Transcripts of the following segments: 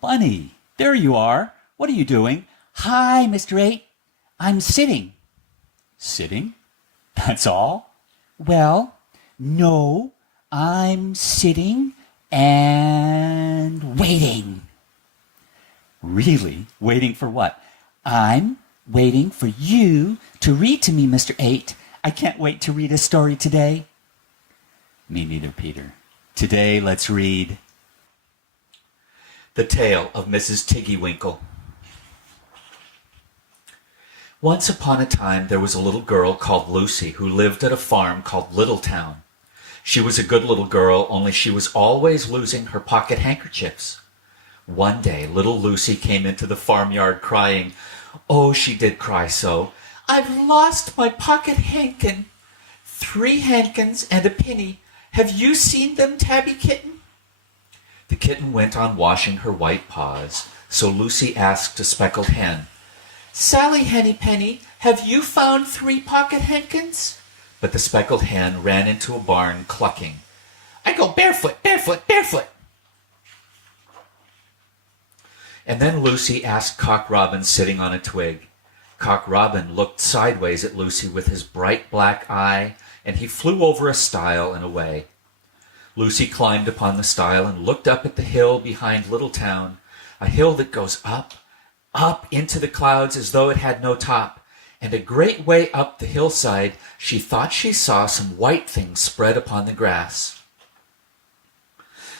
Bunny, there you are. What are you doing? Hi, Mr. 8. I'm sitting. Sitting? That's all? Well, no, I'm sitting and waiting. Really? Waiting for what? I'm waiting for you to read to me, Mr. 8. I can't wait to read a story today. Me neither, Peter. Today, let's read The Tale of Mrs. Tiggywinkle. Once upon a time there was a little girl called Lucy who lived at a farm called Littletown. She was a good little girl, only she was always losing her pocket handkerchiefs. One day little Lucy came into the farmyard crying. Oh, she did cry so. I've lost my pocket hankin. 3 hankins and a penny. Have you seen them, Tabby Kitten? The kitten went on washing her white paws, so Lucy asked a speckled hen, Sally Henny Penny, have you found 3 pocket hankins? But the speckled hen ran into a barn clucking, I go barefoot, barefoot, barefoot. And then Lucy asked Cock Robin sitting on a twig. Cock Robin looked sideways at Lucy with his bright black eye, and he flew over a stile and away. Lucy climbed upon the stile and looked up at the hill behind Littletown, a hill that goes up, up into the clouds as though it had no top, and a great way up the hillside she thought she saw some white things spread upon the grass.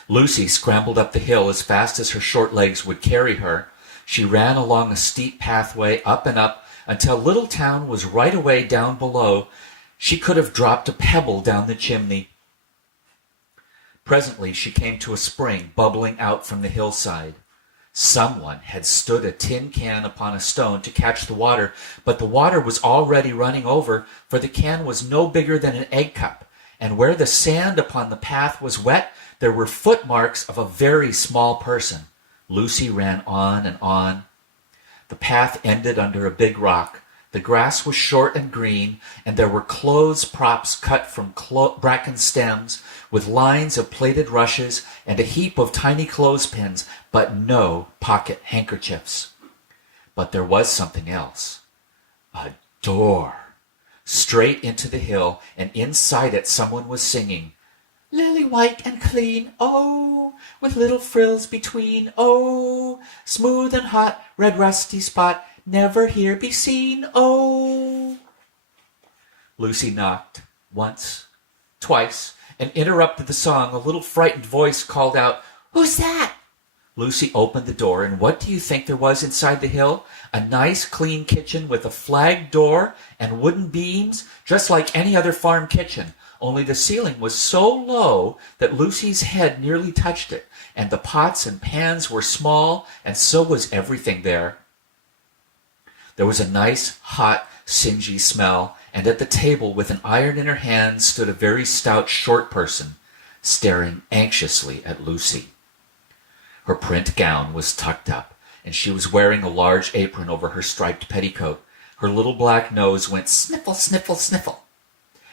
Lucy scrambled up the hill as fast as her short legs would carry her. She ran along a steep pathway up and up until Littletown was right away down below. She could have dropped a pebble down the chimney. Presently she came to a spring bubbling out from the hillside. Someone had stood a tin can upon a stone to catch the water, but the water was already running over, for the can was no bigger than an egg cup, and where the sand upon the path was wet, there were footmarks of a very small person. Lucy ran on and on. The path ended under a big rock. The grass was short and green, and there were clothes props cut from bracken stems, with lines of plaited rushes and a heap of tiny clothespins, but no pocket handkerchiefs. But there was something else. A door. Straight into the hill, and inside it someone was singing, Lily white and clean, oh, with little frills between, oh, smooth and hot, red rusty spot, never here be seen, oh. Lucy knocked once, twice, and interrupted the song. A little frightened voice called out, Who's that? Lucy opened the door, and what do you think there was inside the hill? A nice clean kitchen with a flagged door and wooden beams, just like any other farm kitchen, only the ceiling was so low that Lucy's head nearly touched it, and the pots and pans were small, and so was everything there. There was a nice, hot, singy smell, and at the table with an iron in her hand stood a very stout, short person, staring anxiously at Lucy. Her print gown was tucked up, and she was wearing a large apron over her striped petticoat. Her little black nose went sniffle, sniffle, sniffle,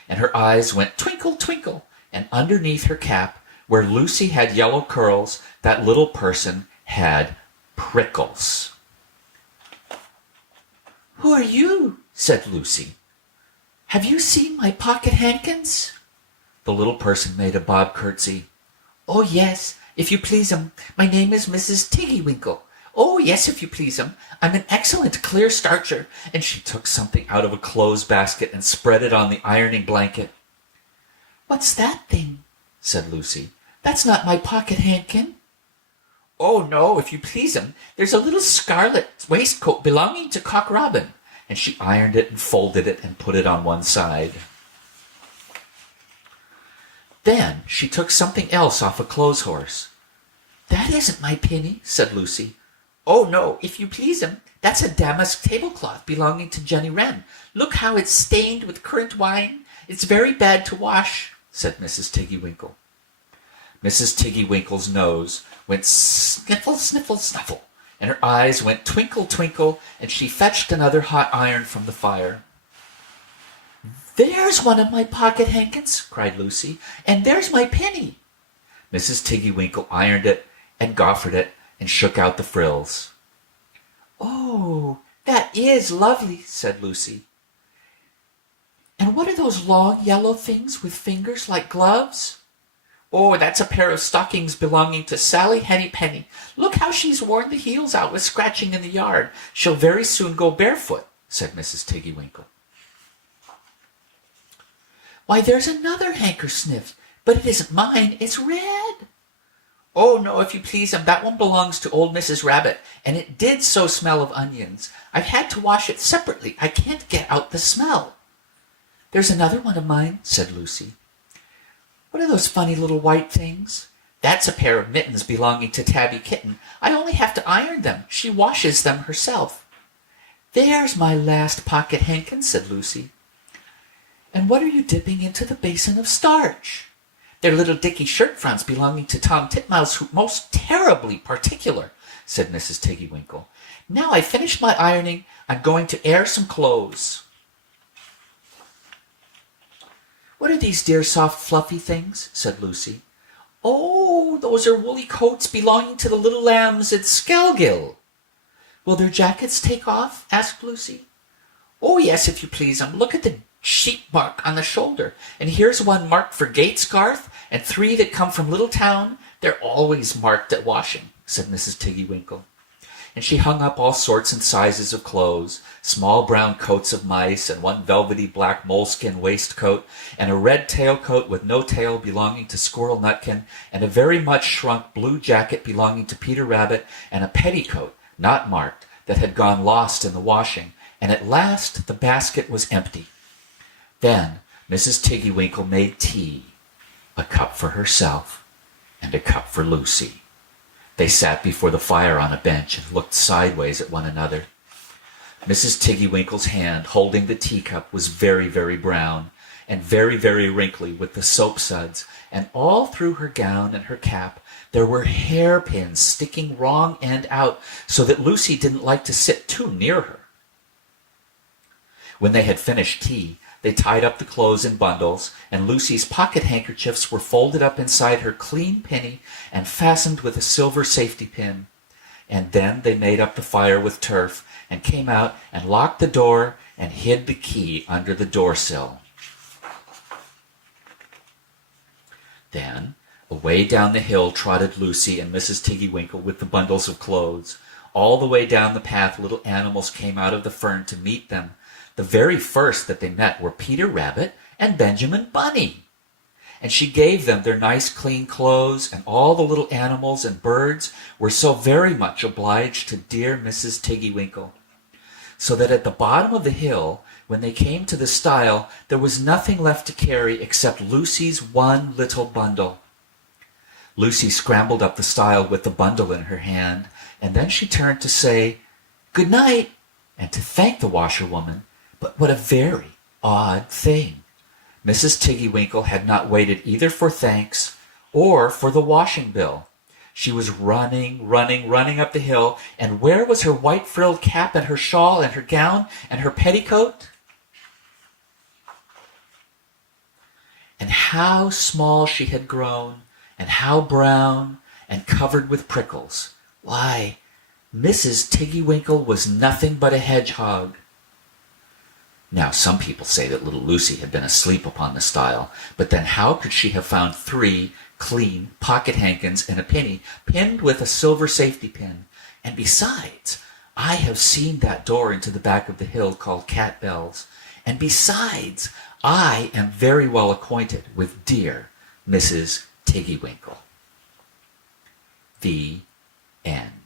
and her eyes went twinkle, twinkle, and underneath her cap, where Lucy had yellow curls, that little person had prickles. Who are you? Said Lucy. Have you seen my pocket hankins? The little person made a bob curtsy. Oh, yes, if you please'm. My name is Mrs. Tiggywinkle. Oh, yes, if you please'm. I'm an excellent clear starcher. And she took something out of a clothes basket and spread it on the ironing blanket. What's that thing? Said Lucy. That's not my pocket hankin. Oh, no, if you please'm. There's a little scarlet waistcoat belonging to Cock Robin. And she ironed it and folded it and put it on one side. Then she took something else off a clothes horse. That isn't my penny, said Lucy. Oh, no, if you please'm. That's a damask tablecloth belonging to Jenny Wren. Look how it's stained with currant wine. It's very bad to wash, said Mrs. Tiggywinkle. Mrs. Tiggywinkle's nose went sniffle, sniffle, snuffle, and her eyes went twinkle, twinkle, and she fetched another hot iron from the fire. There's one of my pocket hankins, cried Lucy, and there's my penny. Mrs. Tiggywinkle ironed it and goffered it, and shook out the frills. "Oh, that is lovely," said Lucy. "And what are those long yellow things with fingers like gloves?" "Oh, that's a pair of stockings belonging to Sally Henny Penny. Look how she's worn the heels out with scratching in the yard. She'll very soon go barefoot," said Mrs. Tiggywinkle. "Why, there's another hankersniff, but it isn't mine. It's red." "Oh, no, if you please, that one belongs to old Mrs. Rabbit, and it did so smell of onions. I've had to wash it separately. I can't get out the smell." "There's another one of mine," said Lucy. "What are those funny little white things?" "That's a pair of mittens belonging to Tabby Kitten. I only have to iron them. She washes them herself." "There's my last pocket hankin," said Lucy. "And what are you dipping into the basin of starch?" "They're little dicky shirt fronts belonging to Tom Titmouse, who's most terribly particular," said Mrs. Tiggywinkle. "Now I've finished my ironing, I'm going to air some clothes." "What are these dear soft fluffy things?" said Lucy. "Oh, those are woolly coats belonging to the little lambs at Skelgill." "Will their jackets take off?" asked Lucy. "Oh, yes, if you please. Look at the sheep mark on the shoulder. And here's one marked for Gatesgarth, and 3 that come from Littletown. They're always marked at washing," said Mrs. Tiggywinkle. And she hung up all sorts and sizes of clothes, small brown coats of mice, and one velvety black moleskin waistcoat, and a red tailcoat with no tail belonging to Squirrel Nutkin, and a very much shrunk blue jacket belonging to Peter Rabbit, and a petticoat, not marked, that had gone lost in the washing, and at last the basket was empty. Then Mrs. Tiggywinkle made tea, a cup for herself and a cup for Lucy. They sat before the fire on a bench and looked sideways at one another. Mrs. Tiggywinkle's hand holding the teacup was very, very brown, and very, very wrinkly with the soap suds, and all through her gown and her cap there were hairpins sticking wrong end out, so that Lucy didn't like to sit too near her. When they had finished tea, they tied up the clothes in bundles, and Lucy's pocket handkerchiefs were folded up inside her clean pinny and fastened with a silver safety pin. And then they made up the fire with turf, and came out and locked the door and hid the key under the doorsill. Then, away down the hill trotted Lucy and Mrs. Tiggywinkle with the bundles of clothes. All the way down the path little animals came out of the fern to meet them. The very first that they met were Peter Rabbit and Benjamin Bunny. And she gave them their nice clean clothes, and all the little animals and birds were so very much obliged to dear Mrs. Tiggywinkle, so that at the bottom of the hill, when they came to the stile, there was nothing left to carry except Lucy's one little bundle. Lucy scrambled up the stile with the bundle in her hand, and then she turned to say "Good night," and to thank the washerwoman. But what a very odd thing! Mrs. Tiggywinkle had not waited either for thanks or for the washing bill. She was running up the hill, and where was her white frilled cap and her shawl and her gown and her petticoat? And how small she had grown, and how brown and covered with prickles. Why, Mrs. Tiggywinkle was nothing but a hedgehog. Now, some people say that little Lucy had been asleep upon the stile, but then how could she have found 3 clean pocket hankins and a penny pinned with a silver safety pin? And besides, I have seen that door into the back of the hill called Cat Bell's, and besides, I am very well acquainted with dear Mrs. Tiggywinkle. The end.